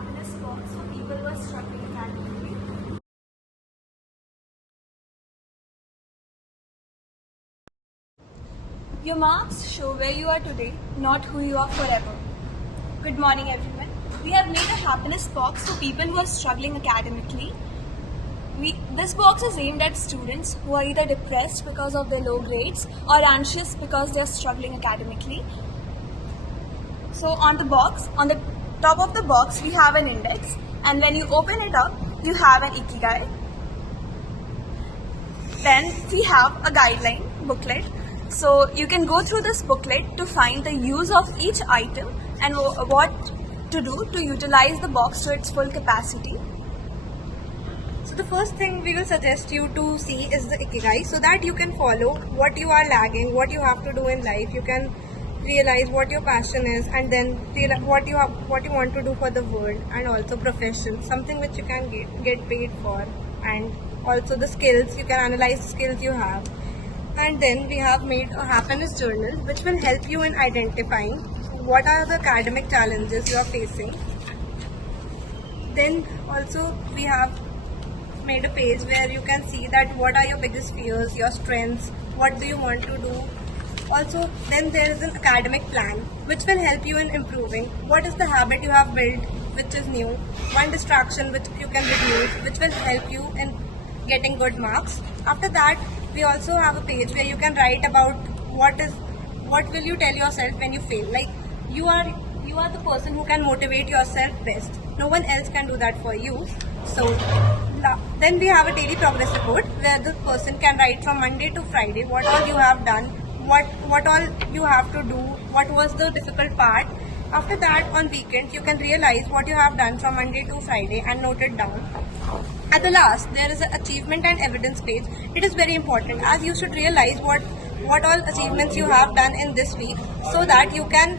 happiness box for people who are struggling academically. Your marks show where you are today, not who you are forever. Good morning, everyone. We have made a happiness box for people who are struggling academically. This box is aimed at students who are either depressed because of their low grades or anxious because they are struggling academically. So on the top of the box, we have an index, and when you open it up, you have an ikigai. Then we have a guideline booklet. So you can go through this booklet to find the use of each item and what to do to utilize the box to its full capacity. So the first thing we will suggest you to see is the ikigai, so that you can follow what you are lagging, what you have to do in life. You can realize what your passion is, and then what you want to do for the world, and also profession, something which you can get paid for, and also the skills. You can analyze the skills you have. And then we have made a happiness journal which will help you in identifying what are the academic challenges you are facing. Then also we have made a page where you can see that what are your biggest fears, your strengths, what do you want to do. Also, then there is an academic plan which will help you in improving. What is the habit you have built which is new, one distraction which you can reduce, which will help you in getting good marks. After that, we also have a page where you can write about what will you tell yourself when you fail. Like you are the person who can motivate yourself best. No one else can do that for you. So then we have a daily progress report where the person can write from Monday to Friday what all you have done, what all you have to do, what was the difficult part. After that, on weekends, you can realize what you have done from Monday to Friday and note it down. At the last, there is an achievement and evidence page. It is very important, as you should realize what all achievements you have done in this week, so that you can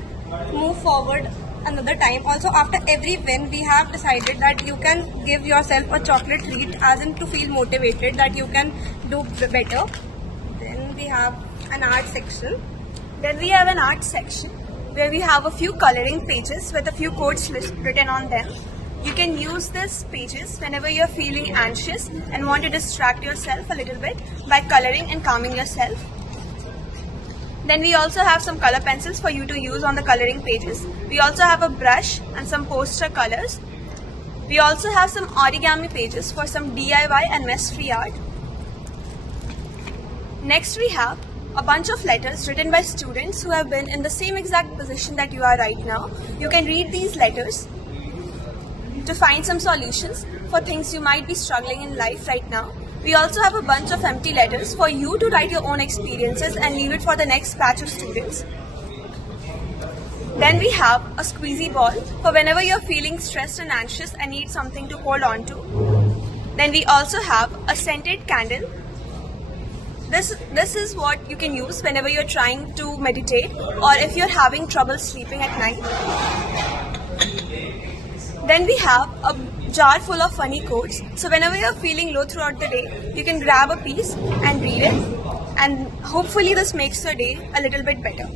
move forward another time. Also, after every win, we have decided that you can give yourself a chocolate treat, as in to feel motivated that you can do better. Then we have an art section. Then we have an art section where we have a few coloring pages with a few quotes written on them. You can use these pages whenever you're feeling anxious and want to distract yourself a little bit by coloring and calming yourself. Then we also have some color pencils for you to use on the coloring pages. We also have a brush and some poster colors. We also have some origami pages for some DIY and mess-free art. Next we have a bunch of letters written by students who have been in the same exact position that you are right now. You can read these letters to find some solutions for things you might be struggling in life right now. We also have a bunch of empty letters for you to write your own experiences and leave it for the next batch of students. Then we have a squeezy ball for whenever you're feeling stressed and anxious and need something to hold on to. Then we also have a scented candle. This is what you can use whenever you're trying to meditate or if you're having trouble sleeping at night. Then we have a jar full of funny quotes. So whenever you're feeling low throughout the day, you can grab a piece and read it, and hopefully this makes your day a little bit better.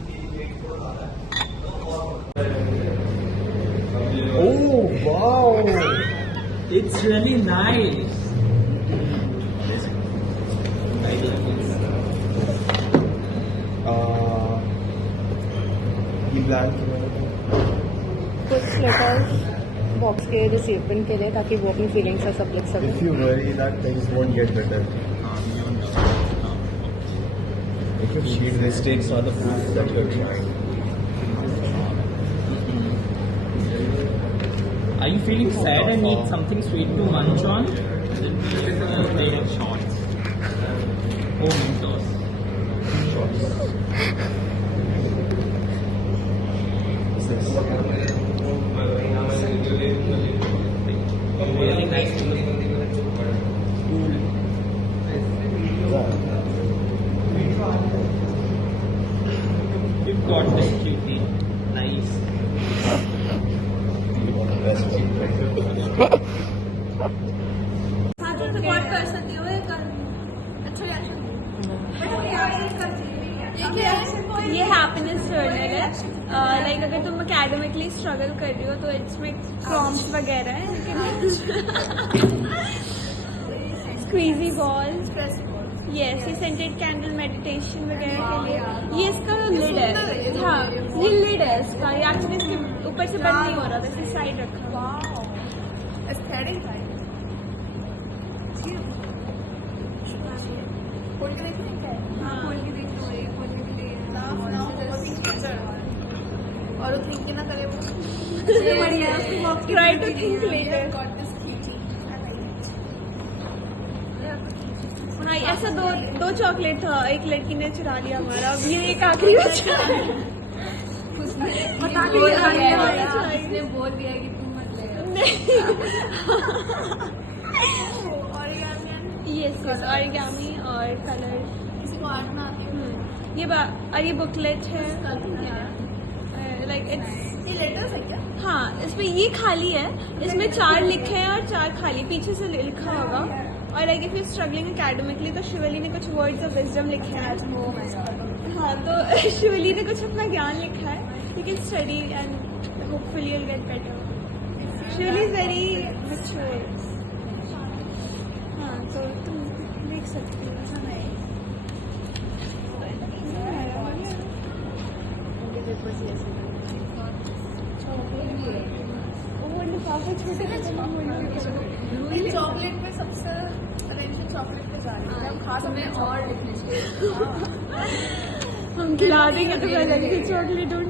Oh wow! It's really nice. कुछ letters box के recipient के लिए, ताकि वो अपनी feelings से सब लिख सकें. If you worry that things won't get better, you can sheet mistakes are the proof that you're trying. Are you feeling sad and need something sweet to munch on? Then shots. Oh, Mentos. Really nice to look. You've got this cutie. Nice. ये happiness journal है. Like अगर तुम academically struggle कर रही हो तो इसमें prompts वगैरह है, स्क्वीजी बॉल, यस, ये सेंटेड कैंडल मेडिटेशन वगैरह के लिए। ये इसका लिड है, हाँ ये लिड है इसका, ये एक्चुअली इसके ऊपर से बंद नहीं हो रहा था, इसे साइड रखा। एस्थेटिक है। खोल के देखो क्या है। हाँ खोल के देखो ये, खोल के और वो थिंक ना करे वो। बढ़िया। Try to think later. Got this cutie. I like it. हाँ ऐसा दो चॉकलेट था, एक लड़की ने चुरा लिया हमारा, अब ये एक आखिरी बचा है। बता के उसने बोल दिया कि तुम मत ले। यस ऑरिगामी और कलर। किसी को आर्ट ना आते और ये बुकलेट है, लाइक इट्स, ये लेटर्स है क्या? हाँ इसमें ये खाली है, इसमें 4 लिखे हैं और 4 खाली, पीछे से लिखा होगा। और like if you struggling academically तो शिवली ने कुछ वर्ड्स ऑफ विजडम लिखे हैं। हाँ तो शिवली ने कुछ अपना ज्ञान लिखा है, you can study and hopefully you will get better. Shivli is very mature. हाँ तो तुम देख सकती हो। चॉकलेट पे सबसे अटेंशन चॉकलेट पे जा रही है। हम खा सकते हैं और लिखने चाहिए। हम खिला देंगे तो मैं लगेगी चॉकलेट ढूंढ